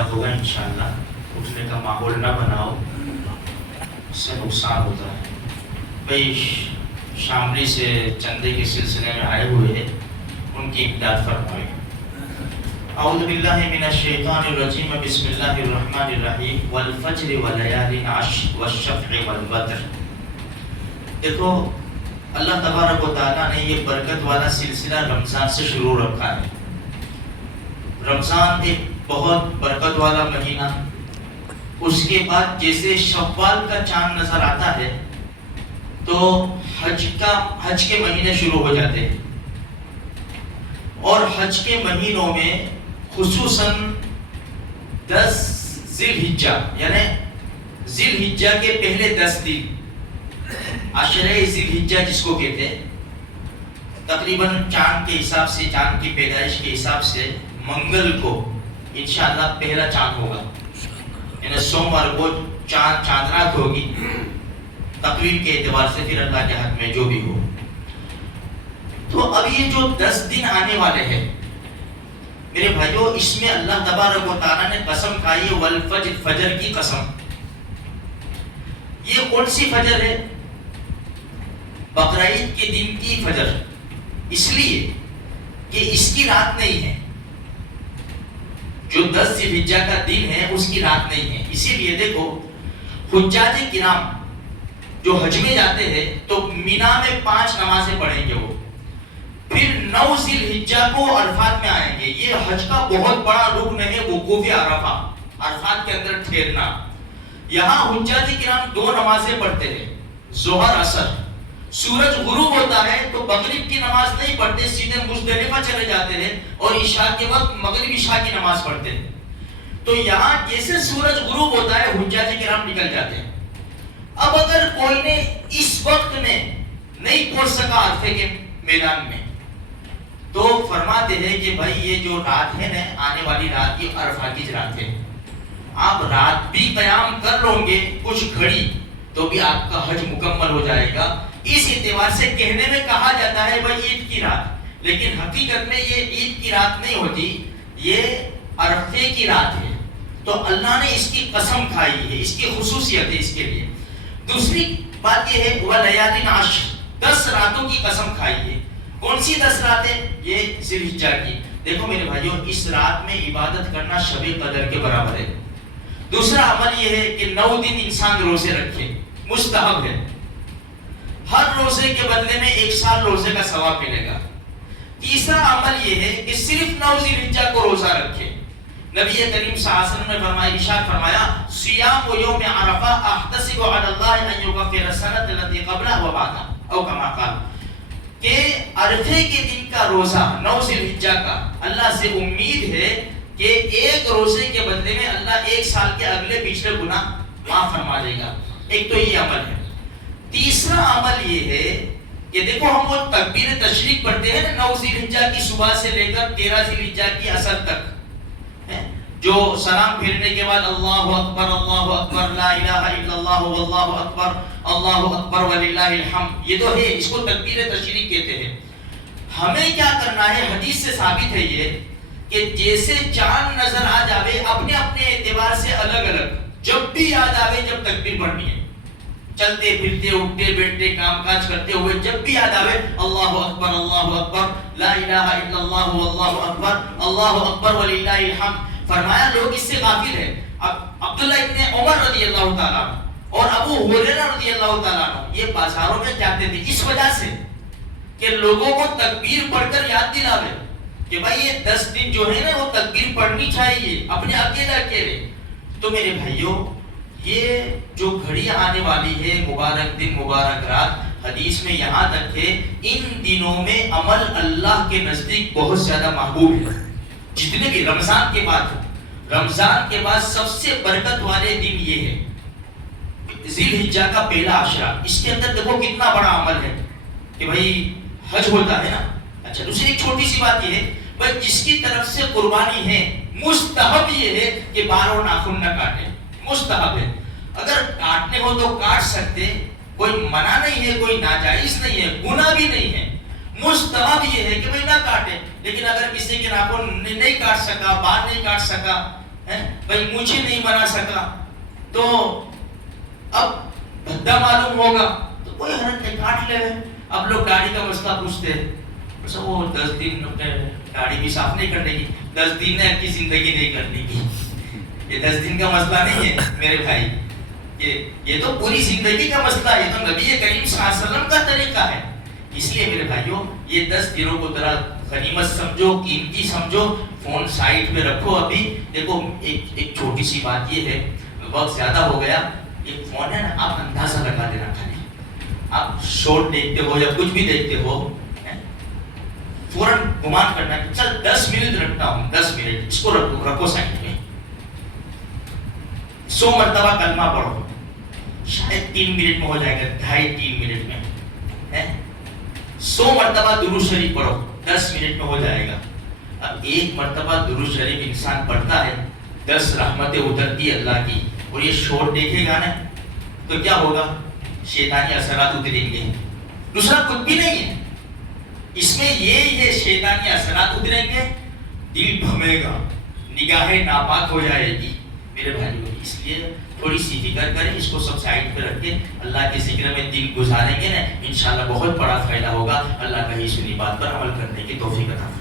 ہوگا انشاءاللہ. اٹھنے کا ماحول نہ بناؤ، اس سے نقصان ہوتا ہے. بھائی شاملی سے چندے کے سلسلے میں آئے ہوئے ہیں، ان کی امداد فرمائے. اعوذ باللہ من الشیطان الرجیم، بسم اللہ الرحمن الرحیم. والفجر ولیال عشر والشفع والوتر. دیکھو اللہ تبارک و تعالیٰ نے یہ برکت والا سلسلہ رمضان سے شروع رکھا ہے. رمضان ایک بہت برکت والا مہینہ، اس کے بعد جیسے شوال کا چاند نظر آتا ہے تو حج کے مہینے شروع ہو جاتے ہیں. اور حج کے مہینوں میں خصوصاً 10 ذی الحجہ یعنی ذی الحجہ کے پہلے 10 دن عشرہ ذی الحجہ جس کو کہتے ہیں، تقریباً چاند کے حساب سے، چاند کی پیدائش کے حساب سے منگل کو انشاءاللہ پہلا چاند ہوگا، یعنی سوموار کو چاند رات ہوگی تقویم کے اعتبار سے، پھر اللہ کے حق میں جو بھی ہو. تو اب یہ جو 10 دن آنے والے ہیں میرے بھائیوں، اس میں اللہ تبارک و تعالیٰ نے قسم کھائی ہے والفجر، فجر کی قسم. یہ کون سی فجر ہے؟ بقرعید کے دن کی فجر، اس لیے کہ اس کی رات نہیں ہے. جو 10 ذی الحجہ کا دن ہے اس کی رات نہیں ہے. اسی لیے دیکھو حجاج کرام جو حج میں جاتے ہیں تو مینا میں 5 نمازیں پڑھیں گے، وہ پھر 9 ذی الحجہ کو عرفات میں آئیں گے. یہ حج کا بہت بڑا رکن ہے وقوف عرفہ، عرفات کے اندر ٹھہرنا. یہاں حجاج کرام 2 نمازیں پڑھتے ہیں، ظہر اثر. سورج غروب ہوتا ہے تو مغرب کی نماز نہیں پڑھتے، سیدھے مزدلفہ چلے جاتے ہیں اور عشاء کے وقت مغرب عشاء کی نماز پڑھتے ہیں. تو یہاں جیسے سورج غروب ہوتا ہے حجاج کرام نکل جاتے ہیں. اب اگر کوئی نے اس وقت میں نہیں پہنچ سکا عرفے کے میدان میں تو فرماتے ہیں کہ بھائی یہ جو رات ہے نا، آنے والی رات یہ عرفہ کی رات ہے. آپ رات بھی قیام کر لو گے کچھ گھڑی تو بھی آپ کا حج مکمل ہو جائے گا. اس اعتبار سے کہنے میں کہا جاتا ہے بھائی عید کی رات، لیکن حقیقت میں یہ عید کی رات نہیں ہوتی، یہ عرفے کی رات ہے. تو اللہ نے اس کی قسم کھائی ہے، اس کی خصوصیت ہے اس کے لیے. دوسری بات یہ ہے وَلَيَالٍ عَشْرٍ، 10 راتوں کی قسم کھائی ہے. کون سی 10 راتیں؟ یہ ذی الحجہ کی. دیکھو میرے بھائیوں، اس رات میں عبادت کرنا شب قدر کے برابر ہے. دوسرا عمل یہ ہے کہ 9 دن انسان روزے رکھے، مستحب ہے. ہر روزے کے بدلے میں 1 سال روزے کا ثواب ملے گا. تیسرا عمل یہ ہے کہ صرف 9 ذی الحجہ کو روزہ رکھے. نبی کریم صلی اللہ علیہ وسلم نے فرمایا، ارشاد فرمایا صیام یوم عرفہ احتسب علی اللہ ان یکفر السنۃ التي قبلها وبعدها او کما قال، کہ عرفے کے دن کا روزہ 9 ذی الحجہ کا اللہ سے امید ہے کہ ایک روزے کے بدلے میں اللہ 1 سال کے اگلے پچھلے گناہ معاف فرما دے گا. ایک تو یہ عمل ہے. تیسرا عمل یہ ہے کہ دیکھو ہم وہ تکبیر تشریق پڑھتے ہیں نا 9 ذی الحجہ کی صبح سے لے کر 13 ذی الحجہ کی عصر تک، جو سلام پھیرنے کے بعد اللہ اکبر لا الہ الا اللہ واللہ اکبر وللہ الحمد، یہ تو ہے، اس کو تکبیر تشریق کہتے ہیں. ہمیں کیا کرنا ہے؟ حدیث سے ثابت ہے یہ کہ جیسے چاند نظر آ جاوے اپنے اپنے اعتبار سے الگ الگ، جب بھی یاد آوے جب تکبیر پڑھنی ہے، چلتے پھرتے اٹھتے بیٹھتے کام کاج کرتے ہوئے جب بھی یاد آوے اللہ اکبر لا الہ الا اللہ واللہ اکبر وللہ الحمد. فرمایا لوگ اس سے غافل ہے. اب عبداللہ ابن عمر رضی اللہ تعالیٰ اور ابو ہریرہ رضی اللہ تعالیٰ یہ بازاروں میں جاتے تھے اس وجہ سے کہ لوگوں کو تکبیر پڑھ کر یاد دلاوے کہ بھائی یہ 10 دن جو ہے نا وہ تکبیر پڑھنی چاہیے اپنے اکیلے. تو میرے بھائیوں، یہ جو گھڑی آنے والی ہے، مبارک دن مبارک رات، حدیث میں یہاں تک ہے ان دنوں میں عمل اللہ کے نزدیک بہت زیادہ محبوب ہے. جتنے بھی رمضان کے بعد سب سے برکت والے دن یہ ہے ذی الحجہ کا پہلا عشرہ. اس کے اندر دیکھو کتنا بڑا عمل ہے کہ بھائی حج ہوتا ہے نا. اچھا، دوسری ایک چھوٹی سی بات یہ ہے بھائی جس کی طرف سے قربانی ہے مستحب یہ ہے کہ بال اور ناخن نہ کاٹے، مستحب ہے. اگر کاٹنے ہو تو کاٹ سکتے، کوئی منع نہیں ہے، کوئی ناجائز نہیں ہے، گناہ بھی نہیں ہے. مستحب یہ ہے کہ بھائی نہ کاٹے. لیکن اگر کسی کے ناخن نہیں کاٹ سکا، بال نہیں کاٹ سکا، بھائی مجھے نہیں بنا سکا تو اب بھدا معلوم ہوگا تو کوئی حرج نہیں، کاٹ لے. اب لوگ گاڑی کا مسئلہ پوچھتے ہیں، وہ 10 دن گاڑی بھی صاف نہیں کرنے کی، 10 دن نے کی زندگی نہیں کرنے کی. یہ 10 دن کا مسئلہ نہیں ہے میرے بھائی، یہ تو پوری زندگی کا مسئلہ ہے. یہ تو نبی کریم صلی اللہ علیہ وسلم کا طریقہ ہے. اس لیے میرے بھائیوں یہ 10 دنوں کو ذرا غنیمت سمجھو، قیمتی سمجھو. فون سائٹ پہ رکھو. ابھی دیکھو ایک چھوٹی سی بات یہ ہے، وقت زیادہ ہو گیا. ایک فون ہے نا، آپ اندازہ لگا دینا. خالی آپ شارٹ دیکھتے ہو یا کچھ بھی دیکھتے ہو، فوراً گمان کرنا کہ چل 10 منٹ رکھتا ہوں، 10 منٹ اس کو رکھو سائٹ میں. 100 مرتبہ کلمہ پڑھو، شاید 3 منٹ میں ہو جائے گا، 2.5-3 منٹ میں. 100 مرتبہ درود شریف پڑھو، 10 منٹ میں ہو جائے گا. اب 1 مرتبہ درود شریف انسان پڑھتا ہے، 10 رحمتیں اترتی اللہ کی. اور یہ شورٹ دیکھے گا نا تو کیا ہوگا؟ شیطانی اثرات اتریں گے. دوسرا کچھ بھی نہیں ہے اس میں. یہ شیطانی اثرات اتریں گے، دل بھمے گا، نگاہیں ناپاک ہو جائے گی میرے بھائیوں. اس لیے تھوڑی سی فکر کریں، اس کو سب سائڈ پہ رکھ کے اللہ کے ذکر میں دن گزاریں گے نا، انشاءاللہ بہت بڑا فائدہ ہوگا. اللہ کہیں سنی بات پر عمل کرنے کی توفیق عطا فرمائے.